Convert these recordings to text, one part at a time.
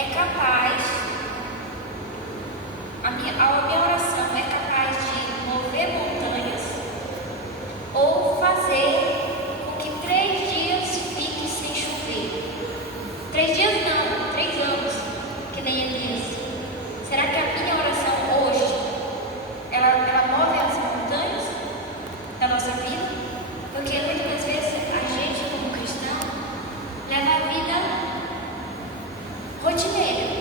é capaz, a minha oração é capaz de mover montanhas ou fazer com que 3 dias fique sem chover. 3 dias não, 3 anos, que nem Elias. Será que a minha oração hoje, ela move as montanhas da nossa vida? Porque muitas vezes a gente, como cristão, leva a vida rotineira.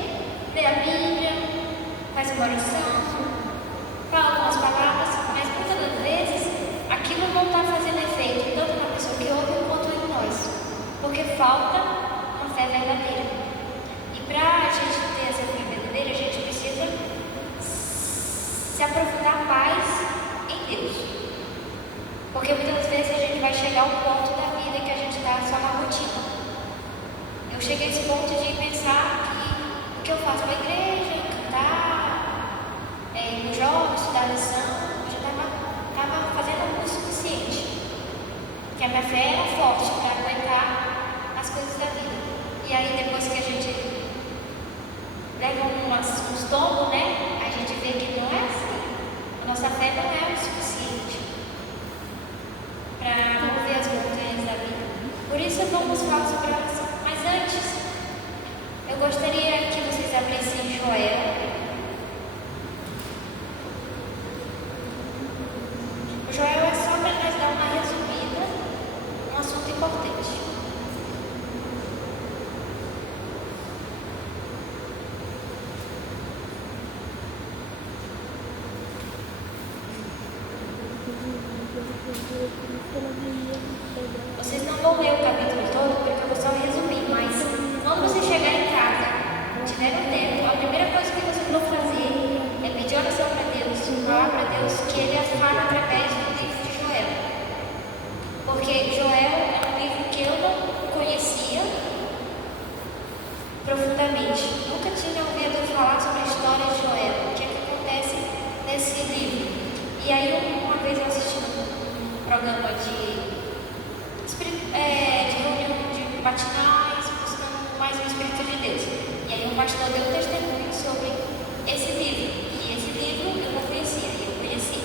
Lê a Bíblia, faz uma oração, fala algumas palavras, mas muitas das vezes aquilo não está fazendo efeito tanto na pessoa que ouve quanto em nós, porque falta uma fé verdadeira. E para a gente ter essa fé verdadeira, a gente precisa se aprofundar mais em Deus, porque muitas vezes a gente vai chegar ao ponto da vida que a gente está só na rotina. Eu cheguei a esse ponto de pensar que o que eu faço para a igreja, cantar, no jogo, estudar a lição, eu já estava fazendo o suficiente. Que a minha fé era forte para aguentar as coisas da vida. E aí depois que a gente leva uns tombos, né? A gente vê que não é assim. A nossa fé não é o suficiente para mover as montanhas da vida. Por isso eu vou buscar sobre a oração. Mas antes, eu gostaria que vocês abrissem Joel. O Joel é só para nós dar uma resumida, um assunto importante. Vocês não vão ler o capítulo todo, porque eu vou só resumir, mas quando você chegar em casa, tiver um tempo, a primeira coisa que vocês vão fazer é pedir oração para Deus, falar para Deus que Ele as fala através do livro de Joel. Porque Joel é um livro que eu não conhecia profundamente. Nunca tinha ouvido falar sobre a história de Joel, o que é que acontece nesse livro. E aí uma vez eu assisti um programa de reunião de matinais, buscando mais o Espírito de Deus. E aí um pastor deu um testemunho sobre esse livro. E esse livro eu não conhecia, e eu conheci.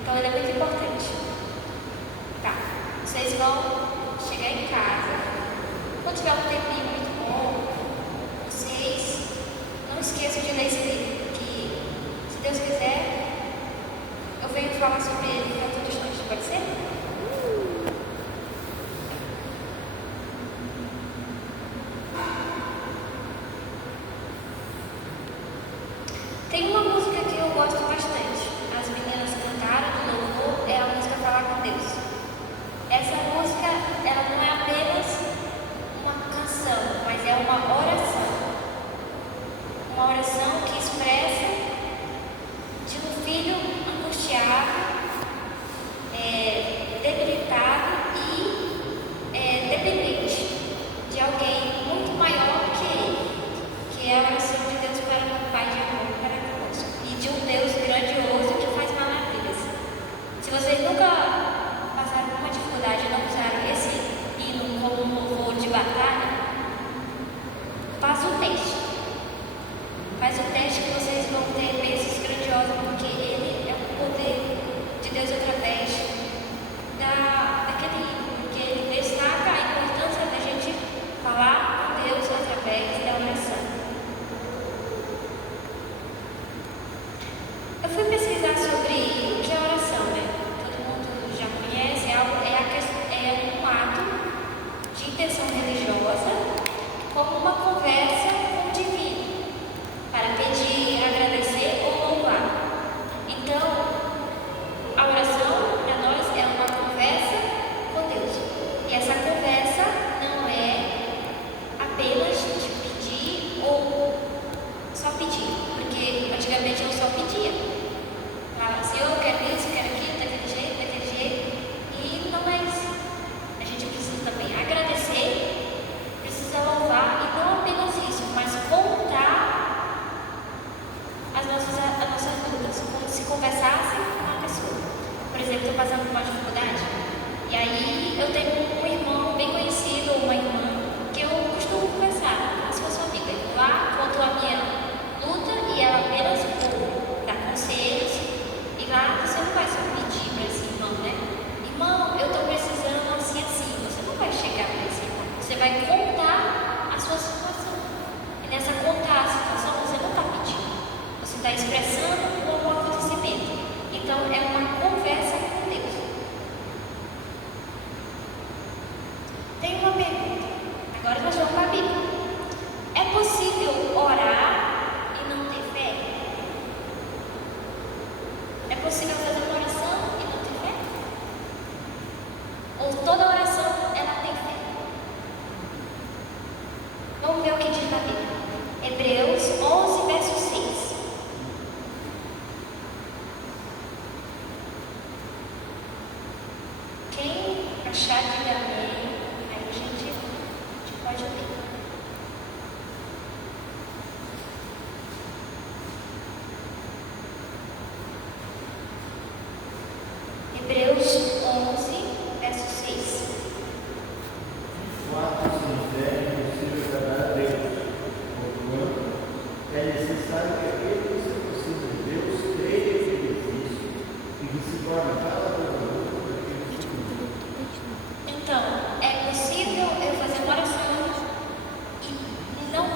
Então ele é muito importante. Tá, vocês vão chegar em casa. Quando tiver um tempinho muito bom, vocês não esqueçam de ler esse livro, que, se Deus quiser, eu venho falar sobre ele em outro instante, pode ser? Tem uma música que eu gosto bastante. As meninas cantaram no louvor, é a música Falar com Deus. Essa música, ela não é apenas uma canção,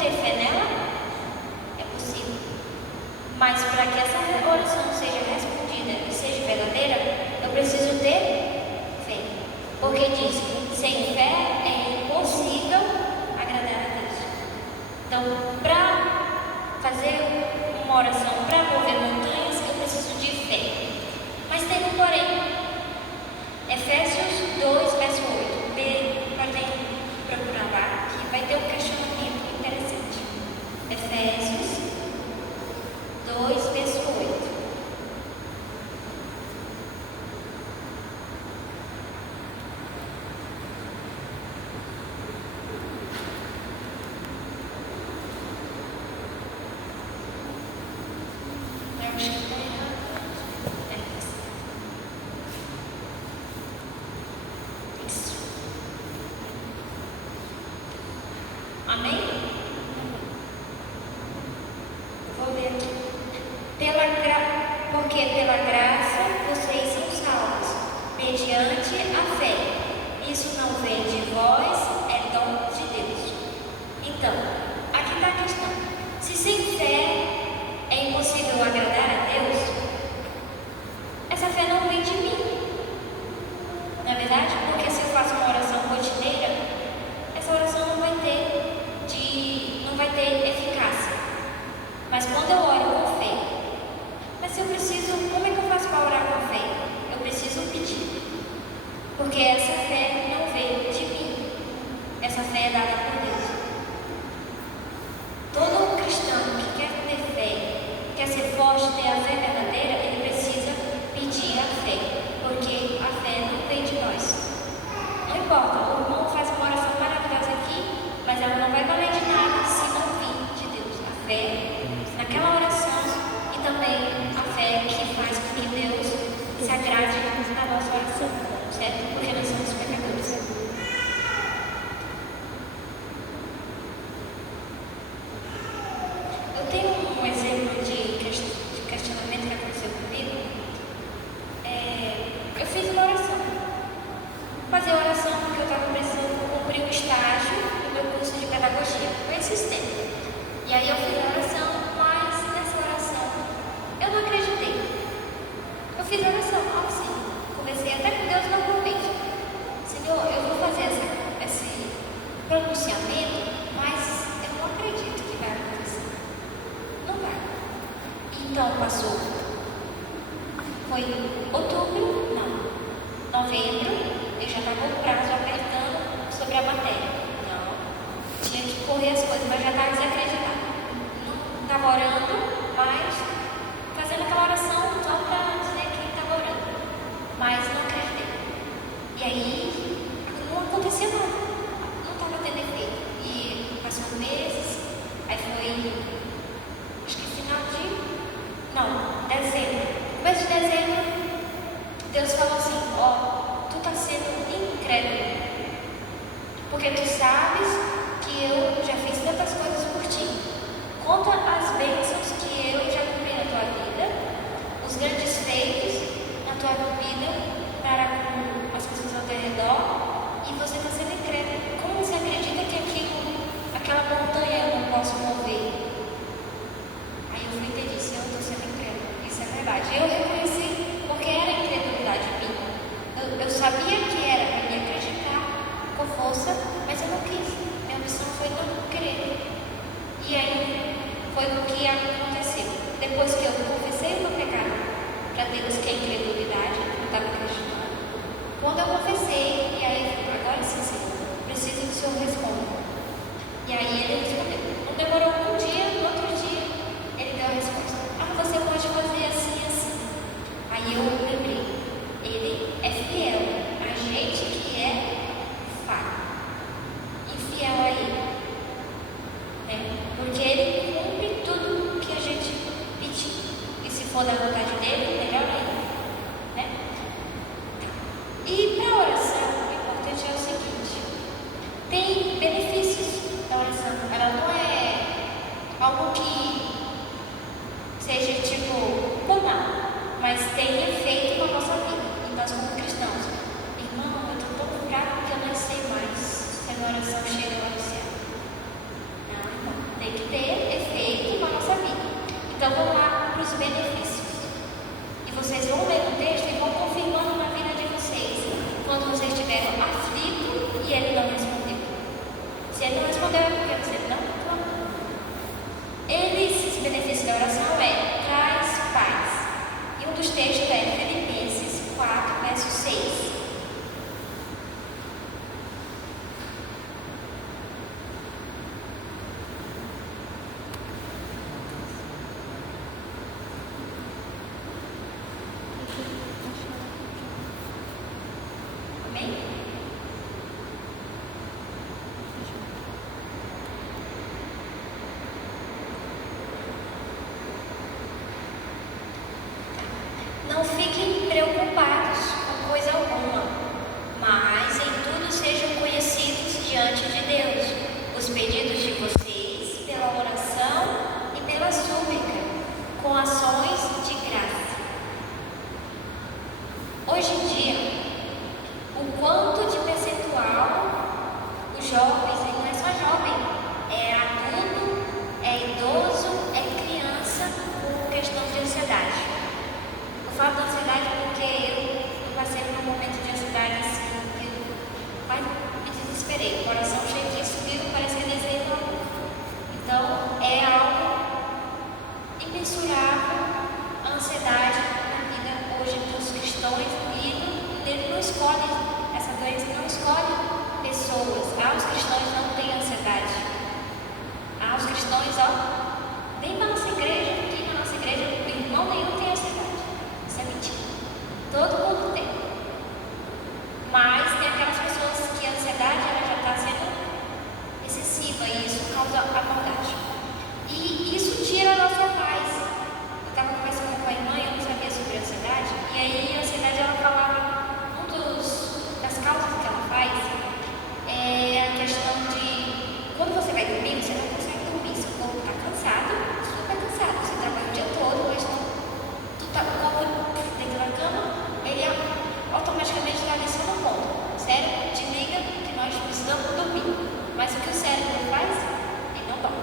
ter fé nela? É possível. Mas para que essa oração seja respondida e seja verdadeira, eu preciso ter fé. Porque diz que sem fé é impossível agradar a Deus. Então, para fazer uma oração, para mover montanhas, eu preciso de fé. Mas tem um porém. Efésios 2, verso 8. Podem procurar lá, que vai ter um questionamento interessante. Efésios 2, verso 8. Eu acho que está errado. Isso. Amém? Vou ler aqui. Porque pela graça vocês são salvos, mediante a fé. Isso não vem de vós, é dom de Deus. Então, aqui está a questão. Se sem fé é impossível agradar a Deus, essa fé não vem de mim. Não é verdade? Porque se eu faço uma oração rotineira, essa oração não vai ter eficácia. Mas quando eu oro com fé, como é que eu faço para orar com fé? Eu preciso pedir. Porque essa fé não vem de mim. Essa fé é dada por Deus. Todo cristão que quer ter fé, quer ser forte, ter a fé verdadeira, ele precisa pedir a fé. Porque a fé não vem de nós. Não importa, o irmão faz uma oração maravilhosa aqui, mas ela não vai valer de nada se não vir de Deus. A fé naquela oração e também a fé que faz com que Deus se agrade na nossa oração, certo? Porque nós somos pecadores. Eu tenho um exemplo de questionamento que aconteceu comigo. Eu fiz uma oração. Fazer oração porque eu estava precisando cumprir um estágio no meu curso de pedagogia. Foi esse tempo. E aí eu fiz a oração, mas nessa oração eu não acreditei. Eu fiz a oração, assim, conversei até com Deus normalmente. Senhor, eu vou fazer esse pronunciamento, mas eu não acredito que vai acontecer. Não vai. Então passou. Foi outubro, não, novembro. Eu já estava o prazo apertando sobre a matéria. Não. Tinha que correr as coisas, mas já estava desacreditado. Não estava orando, mas fazendo aquela oração só para dizer que estava orando. Mas não acreditei. E aí não acontecia nada. Não estava tendo efeito. E passou meses, aí foi, acho que final de, dezembro. No mês de dezembro, Deus falou assim, tu está sendo incrédulo, porque tu sabes que eu já fiz tantas coisas por ti. Conta as bênçãos que eu já cumpri na tua vida, os grandes feitos na tua vida para com as pessoas ao teu redor, e você está sendo incrédulo. Como você acredita que aquela montanha eu não posso mover? Aí eu fui e disse, eu estou sendo incrédulo. Isso é verdade. Eu reconheci porque era incredulidade minha. Eu sabia que era para me acreditar com força, mas eu não quis. Minha missão foi não querer. E aí foi o que aconteceu. Depois que eu confessei o meu pecado para Deus, que é incredulidade, eu estava acreditando. Quando eu confessei, e aí agora sim, Senhor, preciso que o Senhor responda. E aí ele respondeu. Não demorou um dia, no outro dia, ele deu a resposta. Você pode fazer assim, assim. Aí eu lembrei. Ele é fiel. A gente que é falho. Infiel a ele. Porque ele cumpre tudo que a gente pediu. E se for da vontade dele, melhor ainda. E para a oração, o importante é o seguinte. Tem benefícios da oração. Ela não é algo que seja tipo banal, mas tem efeito na nossa vida. E nós como cristãos, irmão, eu estou tão fraco que eu não sei mais se a minha oração chega lá no céu. Não, irmão, tem que ter efeito na nossa vida. Então vamos lá para os benefícios. E vocês vão ler no texto e vão confirmando na vida de vocês. Quando vocês estiveram aflito e ele não respondeu. Se ele não respondeu é porque você não clamou. Esses benefícios da oração traz paz. E um dos textos é Filipenses 4, verso 6. Não fiquem preocupados com coisa alguma, mas em tudo sejam conhecidos diante de Deus os pedidos de vocês pela oração e pela súplica, com ações de graça. Hoje em dia, o quanto de percentual os jovens, e não é só jovem, é adulto, é idoso, é criança com questão de ansiedade. Eu falo da ansiedade porque eu passei por um momento de ansiedade assim, que me desesperei. O coração cheio de espírito, parecia desenho da lua. Então, é algo imensurável a ansiedade na vida hoje dos cristãos e ele não escolhe, essa doença não escolhe pessoas. Os cristãos não têm ansiedade. Os cristãos, vem para a nossa igreja, aqui na nossa igreja, o irmão nenhum tem ansiedade. Isso é mentira. Todo mundo tem. Mas tem aquelas pessoas que a ansiedade ela já está sendo excessiva e isso causa abordagem. E isso tira a nossa paz. Eu estava conversando com a irmã e eu não sabia sobre a ansiedade. E aí a ansiedade ela falava, das causas que ela faz é a questão de quando você vai dormir, você não consegue dormir. Seu corpo está cansado, super cansado. Você trabalha o dia todo, mas o corpo dentro da cama, ele automaticamente está ali só no ponto. O cérebro te liga que nós precisamos dormir. Mas o que o cérebro faz? Ele não dorme.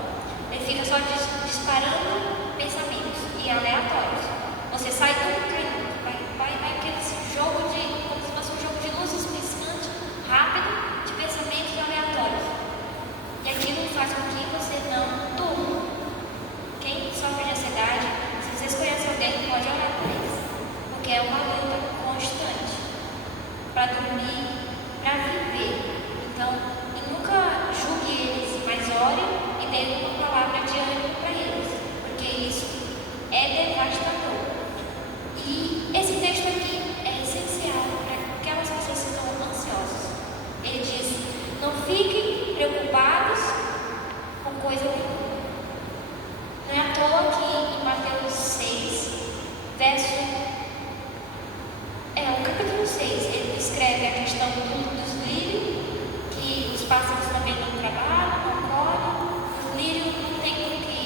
Ele fica só disparando pensamentos e aleatórios. Você sai do crânio, vai aquele jogo como se fosse um jogo de luzes piscante, rápido, de pensamentos aleatórios. E aquilo faz com que você não durma. Quem sofre de ansiedade, se vocês conhecem alguém, pode orar por eles. Porque é uma luta constante para dormir, para viver. Então, nunca julgue eles, mas ore e dê uma palavra de ânimo para eles. Porque isso é devastador. E esse texto aqui é essencial para aquelas pessoas que estão ansiosas. Ele diz, não fiquem preocupados com coisa nenhuma. Não é à toa que em Mateus 6, o capítulo 6, ele descreve a questão dos lírios, que os pássaros também não trabalham, não colhem, os lírios não têm com que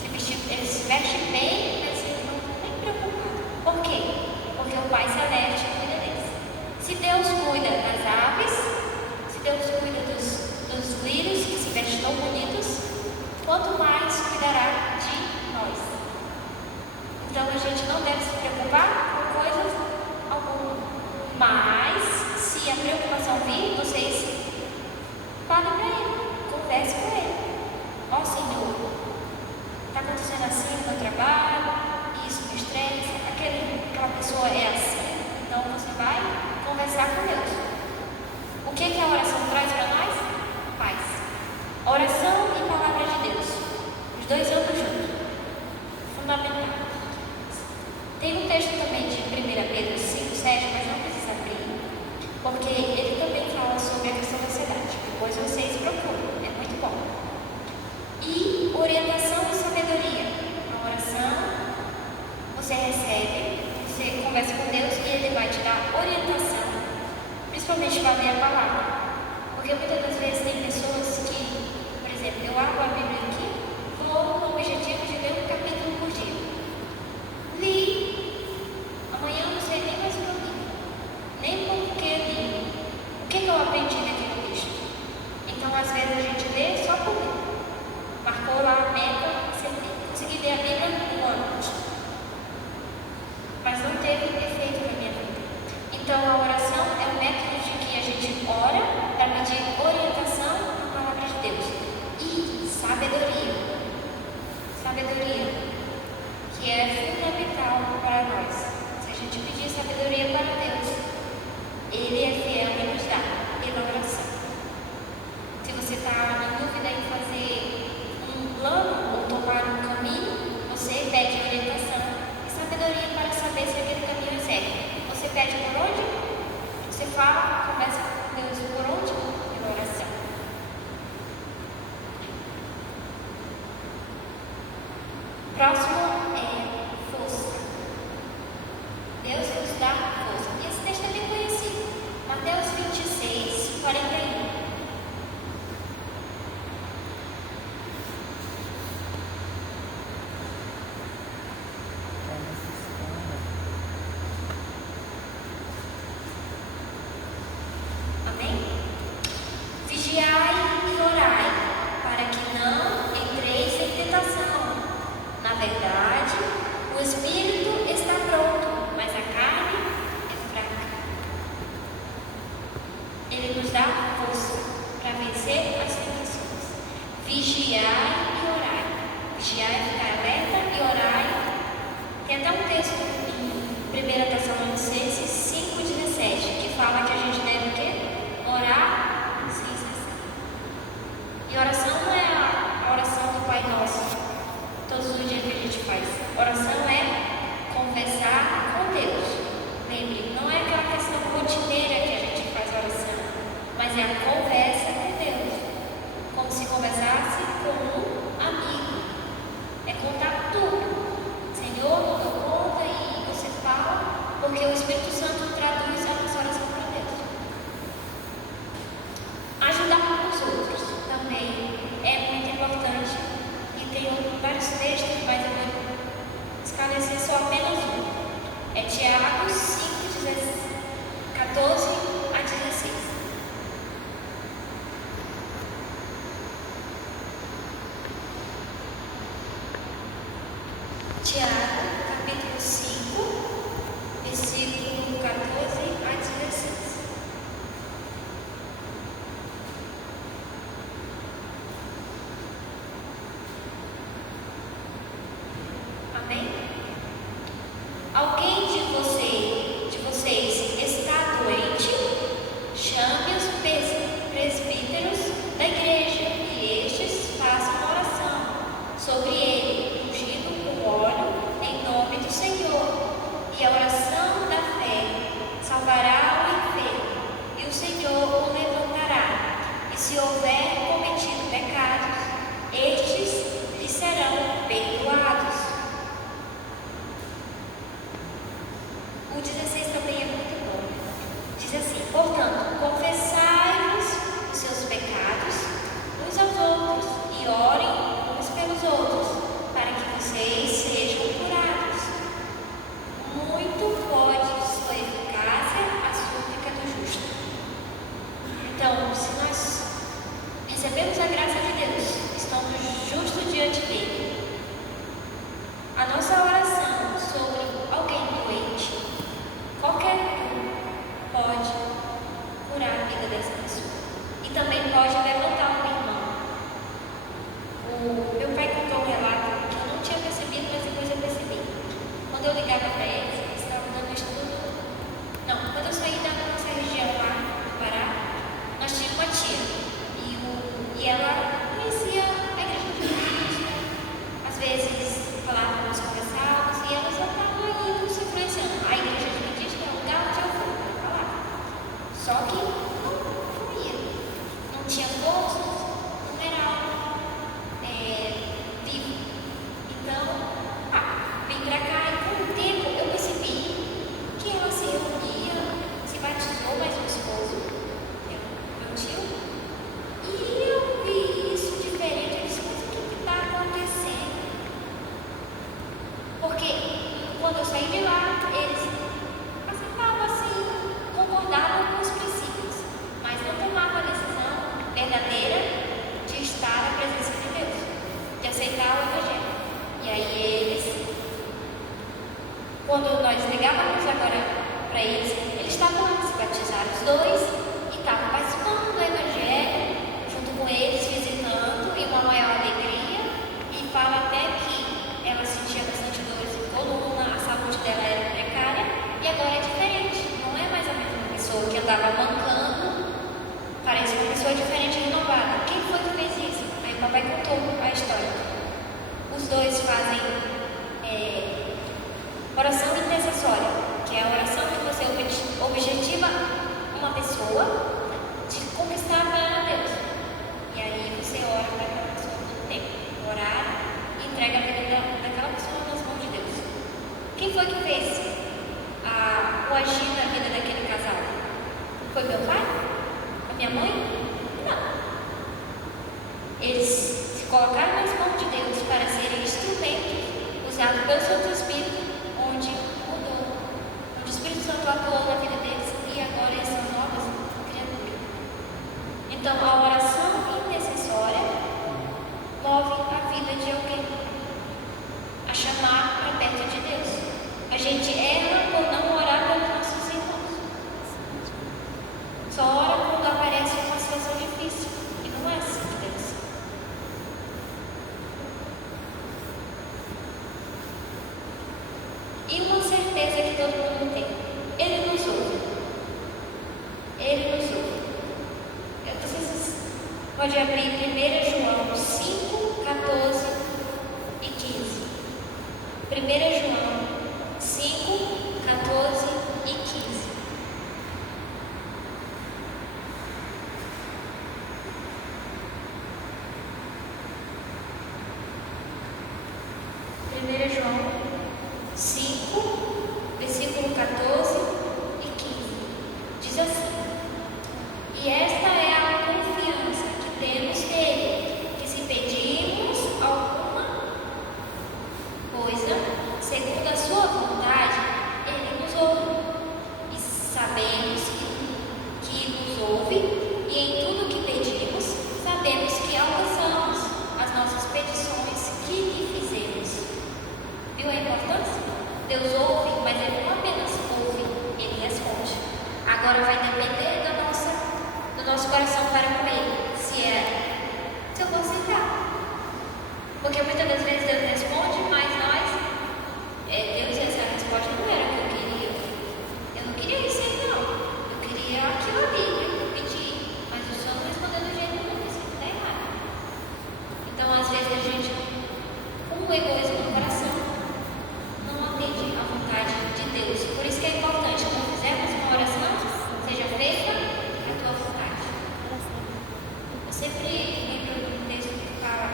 se vestir, eles se vestem bem, mas eles não estão nem preocupados. Por quê? Porque o Pai Celeste cuida deles. Se Deus cuida das aves, se Deus cuida dos lírios que se vestem tão bonitos, quanto mais cuidará de nós. Então a gente não deve se preocupar com coisas alguma. Mas, se a preocupação vir, vocês falem para ele, converse com ele. Senhor, está acontecendo assim no meu trabalho, isso me estressa, aquela pessoa é assim, então você vai conversar com Deus. O que a oração traz para nós? Paz. Oração e palavra de Deus. Os dois andam juntos. Fundamental. Tem um texto também de 1 Pedro 5, 7, mas não precisa abrir, porque ele também fala sobre a questão da ansiedade. Depois vocês procuram, é muito bom. E orientação e sabedoria. A oração, você recebe, você conversa com Deus e Ele vai te dar orientação, principalmente para ler a palavra. Porque muitas das vezes tem pessoas que, por exemplo, eu abro a Bíblia aqui, vou com o objetivo de ler um capítulo por dia. Li, amanhã eu não sei nem mais o que eu li, nem por que li, o que eu aprendi naquele texto. Então, às vezes a gente lê só por ler. Marcou lá sabedoria, que é fundamental para nós. Se a gente pedir sabedoria para Deus, Ele é fiel em nos dar pela oração. Se você está na dúvida em fazer um plano ou tomar um caminho, você pede orientação e sabedoria para saber se aquele caminho é certo. Você pede por onde? Você fala, conversa com Deus por onde? Pela oração. Próximo é força. Deus nos dá força. E esse texto é bem conhecido. Mateus 26, 41. Amém? Vigiai e orai, para que não entreis em tentação. Na verdade, o espírito está pronto, mas a carne é fraca. Ele nos dá força para vencer as tentações. Vigiai e orai. Vigiai é ficar alerta e orai. Tem até um texto em 1 Tessalonicenses 5,17 que fala que a gente deve o quê? Orar sem cessar. E oração não é a oração do Pai Nosso todos os dias que a gente faz. Oração é conversar com Deus. Lembre, não é aquela questão rotineira que a gente faz oração, mas é a conversa com Deus, como se conversasse com um amigo. É contar tudo. Senhor, não dou conta, e você fala, porque o Espírito Santo traduz a nossa oração para Deus. Ajudar os outros também é muito importante. Tem vários textos, mas eu vou esclarecer só apenas um. É Tiago 5, 14 a 16. Tiago, capítulo 5, versículo 14 a 16. Amém? Alguém de vocês está doente? Chame os presbíteros da igreja e estes façam oração sobre ele, ungido com óleo em nome do Senhor. E a oração da fé salvará o enfermo, e o Senhor o levantará. E se houver cometido pecados, estes lhe serão perdoados. O 16 também é muito bom. Diz assim: portanto, confessai-vos os seus pecados uns aos outros e orem uns pelos outros, para que vocês sejam curados. Muito pode sua eficácia a súplica do justo. Então, se nós recebemos a graça de Deus, estamos justos diante dele, a nossa oração sobre alguém doente, qualquer um, pode curar a vida dessa pessoa. E também pode levantar um irmão. O meu pai contou um relato que eu não tinha percebido, mas depois eu percebi. Quando eu ligava para eles estavam dando estudo. Não, quando eu saí da nossa região lá do Pará, nós tínhamos uma tia. E ela conhecia a igreja de Cristo. Às vezes falávamos, conversávamos, e ela só estava indo se influenciando. A igreja de Cristo é o lugar onde eu fui para falar. Só que não ia. Não tinha força, não era algo vivo. Então, vim para cá e com o tempo eu percebi que ela se reunia, se batizou mais um esposo, meu tio. E eu vi isso diferente. Eu disse, mas o que está acontecendo? Porque quando eu saí de lá, eles aceitavam assim, concordavam com os princípios, mas não tomavam a decisão verdadeira de estar na presença de Deus, de aceitar o Evangelho. E aí eles, quando nós ligávamos agora para eles, eles estavam lá, se batizaram os dois e estavam participando do Evangelho, junto com eles, visitando, e uma maior alegria. E fala até que Oração intercessória, que é a oração que você objetiva uma pessoa de conquistar para Deus. E aí você ora para aquela pessoa todo tempo. Orar e entrega a vida daquela pessoa nas mãos de Deus. Quem foi que fez o agir na vida daquele casal? Foi meu pai? A minha mãe? Não. Eles se colocaram nas mãos de Deus para serem instrumentos usados pelo Santo Espírito, onde mudou, onde o Espírito Santo atuou na vida deles e agora eles são novas criaturas. Então, a oração intercessória move a vida de alguém a chamar para perto de Deus. A gente erra por não orar pelos nossos irmãos. Só ora quando aparece uma situação difícil. E não é assim que deve ser. E uma certeza que todo mundo tem: Ele nos ouve. Ele nos ouve. Eu não sei se vocês podem abrir 1 João 5, 14 e 15. 1 João 5, 14 e 15. João 5, versículo 14 e 15. Diz assim: E esta é a confiança que temos nele, que se pedirmos alguma coisa segundo a sua vontade, ele nos ouve. E sabemos que nos ouve, e em tudo que pedimos, sabemos que alcançamos as nossas petições que lhe fizemos. Viu a importância? Deus ouve, mas ele não apenas ouve, ele responde. Agora vai depender do nosso coração para com ele, se eu vou aceitar. Porque muitas das vezes Deus responde, mas Deus, essa resposta não era o que eu queria. Eu não queria isso aí, não. Eu queria aquilo ali, eu pedi. Mas o Senhor não respondeu do jeito que eu disse, está errado. Então, às vezes, a gente, com o egoísmo no coração, não atende à vontade de Deus. Por isso que é importante, quando fizermos uma oração, seja feita a tua vontade. Eu sempre lembro do texto que fala: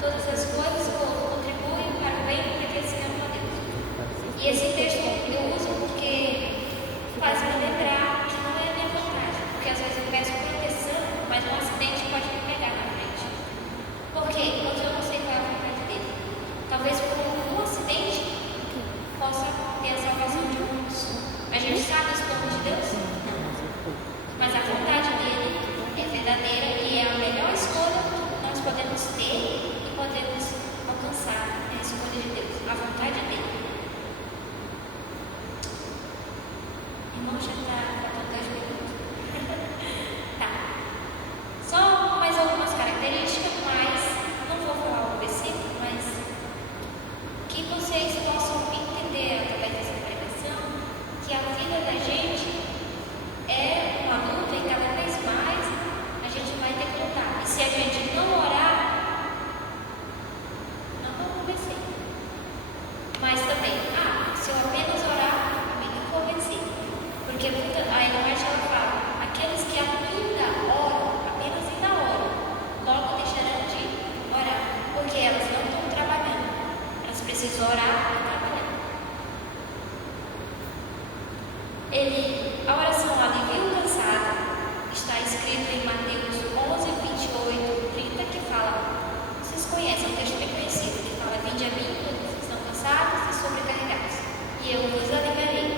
todas as coisas contribuem para o bem e crescimento a Deus. E esse texto eu uso porque faz me lembrar que não é a minha vontade. Porque às vezes eu peço proteção, mas um acidente pode me pegar na frente. Por quê? Porque eu não sei qual é a vontade dele. Talvez por um acidente possa ter a salvação de muitos. A gente sabe os planos de Deus? Mas a vontade dele é verdadeira e é a melhor escolha que nós podemos ter e podemos alcançar a escolha de Deus, a vontade dele. Irmão, já está faltando 10 minutos. Tá. Só mais algumas características, mas não vou falar o versículo, mas que vocês possam entender através dessa pregação que a vida da gente é uma luta e cada vez mais a gente vai ter que lutar. E se a gente não orar, não vamos vencer. Mas também, se eu apenas orar, também não vou vencer. Porque a Ellen White ela fala: aqueles que ainda oram, apenas ainda oram, logo deixarão de orar, porque elas não estão trabalhando. Elas precisam orar e trabalhar. A oração alivia o cansado, está escrito em Mateus 11, 28, 30, que fala, vocês conhecem, é um texto bem conhecido, que fala: vinde a mim, todos que estão cansados e sobrecarregados, e eu vos aliviarei.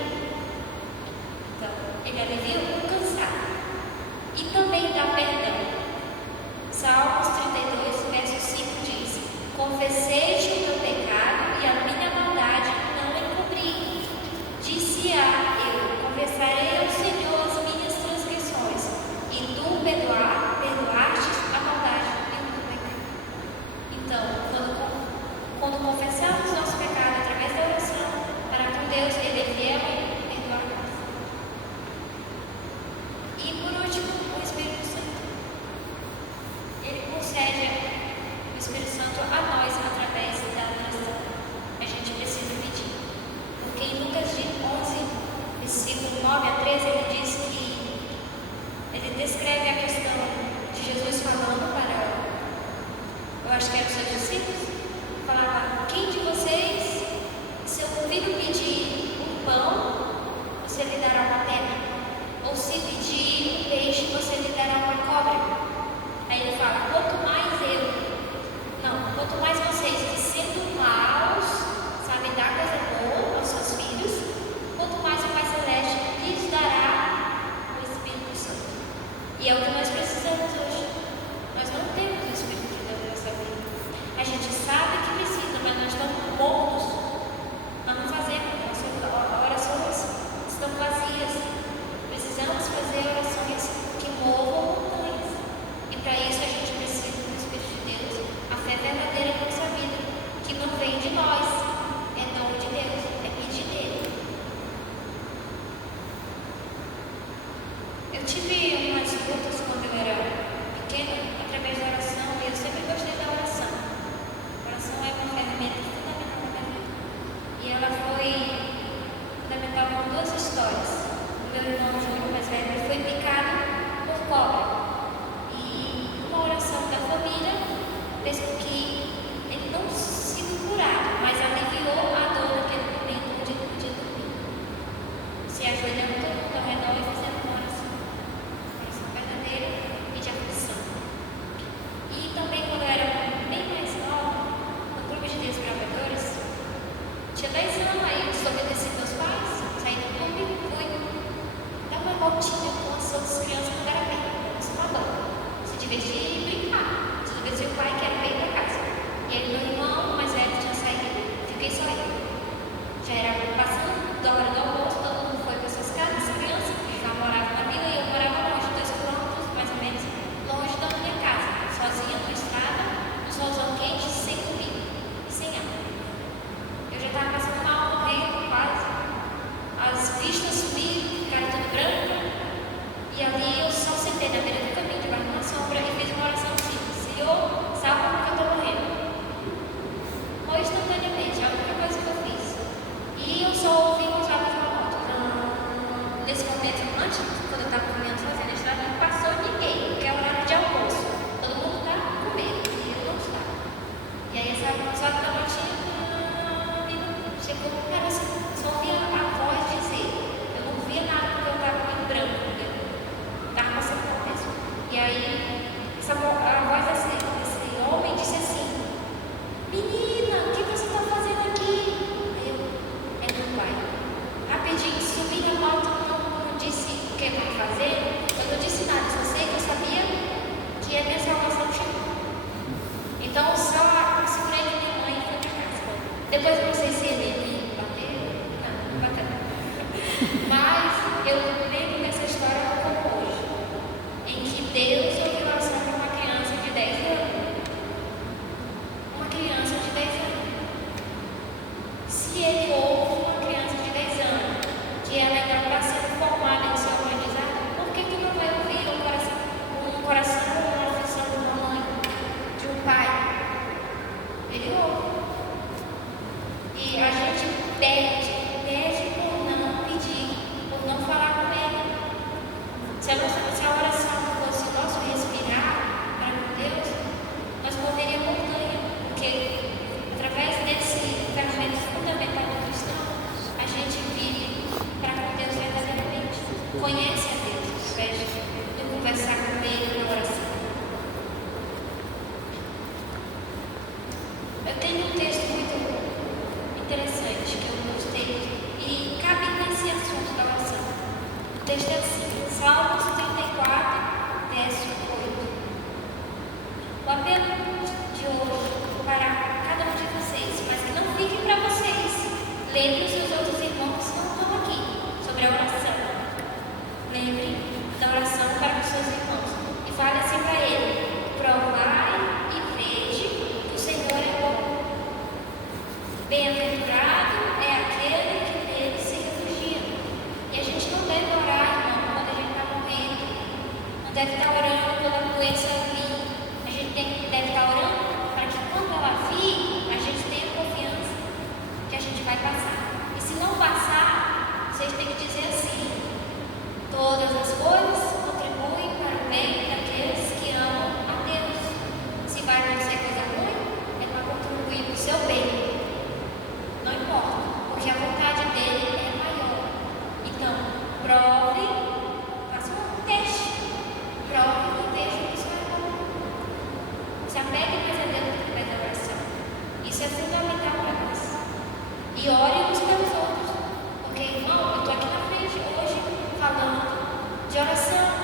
Então, ele alivia o cansado e também dá perdão. Salmos 32, verso 5 diz: confessei o meu pecado e a minha maldade não encobri. Disse-a eu: confessarei ao Senhor as minhas transgressões, e tu perdoastes a maldade e o meu pecado. Então, quando confessamos nosso pecado através da oração para com Deus, Ele é fiel em perdoar nós. E por último, o Espírito Santo. Ele concede o Espírito Santo a nós através tinha 10 anos, aí eu desobedeci meus pais, saí do clube, fui dar uma voltinha com as outras crianças quando era bem, se se divertir e brincar. Desobedeci o pai, que era bem pra casa. E aí meu irmão mais velho tinha saído, fiquei só eu. Já era passando da hora do almoço, todo mundo foi para suas casas, as crianças, já moravam na vila e eu morava longe, 2 quilômetros mais ou menos, longe da minha casa, sozinha numa estrada, no solzão quente, sem comida e sem água. Eu já estava passando mal, morrendo quase, as vistas sumiram, ficaram tudo branco, e ali eu só sentei na beira do caminho, debaixo de uma sombra, e fiz uma oração assim: Senhor, salva-me que eu estou morrendo. Foi instantaneamente, a única coisa que eu fiz. E eu só ouvi uns áudios na moto. Nesse momento, antes, quando eu estava caminhando sozinha na estrada, não passou ninguém, porque é horário de almoço. Todo mundo está comendo, e eu não estava. E aí essa moçada da motinha chegou, cara, você só ouvia a voz dizer. Eu não via nada porque eu estava muito branco, entendeu? Estava passando por mesmo. E aí, a voz desse homem disse assim: Menina, o que você está fazendo aqui? É meu pai. Rapidinho, subi na moto, não disse o que eu estava fazendo, eu não disse nada, só sei que eu sabia que a minha salvação chegou. Então, só segurei na minha mãe e fui para casa. Depois não sei se ele me bateu, não bateu. Mas eu lembro dessa história como hoje, em que Deus ouviu a oração de uma criança de 10 anos. Uma criança de 10 anos. Se ele ouve uma criança de 10 anos, que ela ainda está sendo formada em seu aprendizado, por que não vai ouvir um coração com uma aflição de uma mãe, de um pai? Ele ouve. E a gente pede por não pedir, por não falar com ele. Se a oração fosse o nosso respirar para com Deus, nós moveríamos montanha, porque através desse ferramenta fundamental do cristão, a gente vive para com Deus verdadeiramente, conhece a Deus através de conversar com Ele na oração. Eu tenho um texto muito interessante que eu gostei e cabe nesse assunto da oração. O texto é assim: Salmos 34, verso 8. O apelo de hoje para cada um de vocês, mas que não fique para vocês. Lembre os seus outros irmãos que não estão aqui, sobre a oração. Lembre da oração para os seus irmãos e fale assim para ele: provai e vede que o Senhor é bom. Bem-aventurado é aquele que nele se refugia. E a gente não deve orar, irmão, quando a gente está morrendo. Não deve estar orando quando a doença vir. A gente deve estar orando para que quando ela vir, a gente tenha confiança que a gente vai passar. E se não passar, vocês têm que dizer assim: todas as coisas contribuem para o bem daqueles que amam a Deus. Se vai acontecer coisa ruim, é para contribuir para o seu bem. Não importa, porque a vontade dele é maior. Então, prove, faça um teste. Prove e veja que isso é bom. Se apegue mais a Deus através da oração. Isso é fundamental para nós. E ore uns pelos outros. Porque, irmão, eu estou aqui na frente hoje falando de oração.